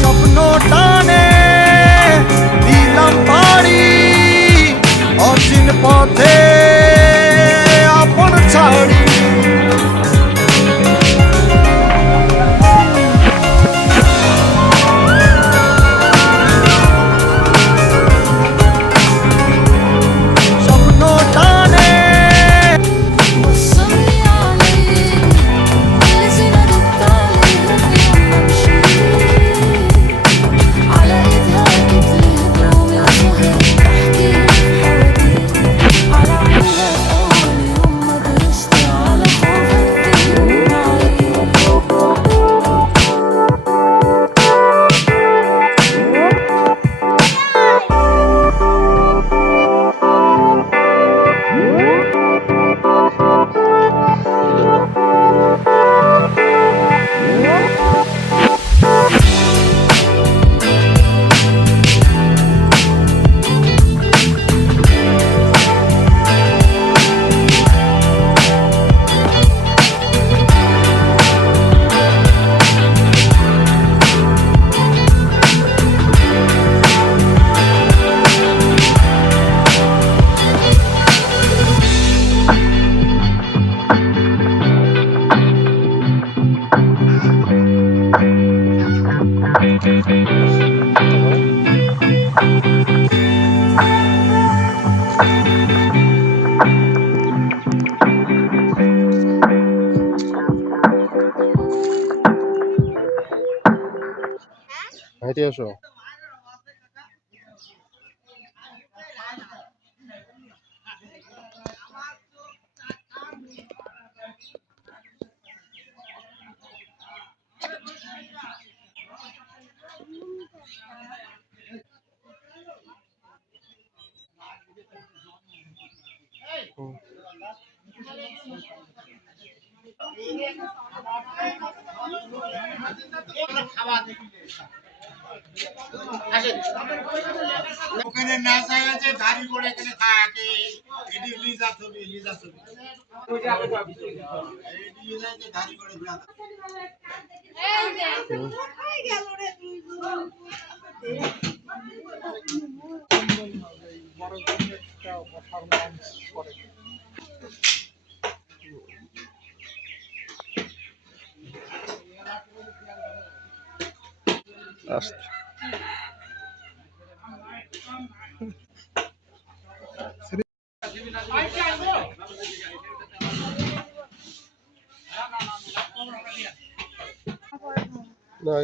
স্বপ্ন টানে দিলাম পাড়ি অচিন পথে আপন ছাড়ি স্বপ্ন টানে وصلي عليك اللي زينة دقت عليها في يوم امشي على ايدها كتير رومي وسهر بحكي حواديت على عينها اول يوم ما درست على خوفك تجري হেঁটে এসো। ওখানে না যায় যে দাড়ি করে এখানে থাকে এডি লিজা ছবি এডি লিজা যে দাড়ি করে ঘোরা এই যে এই গেল রে তুই বড় একটা পারফরম্যান্স করে আস্তে না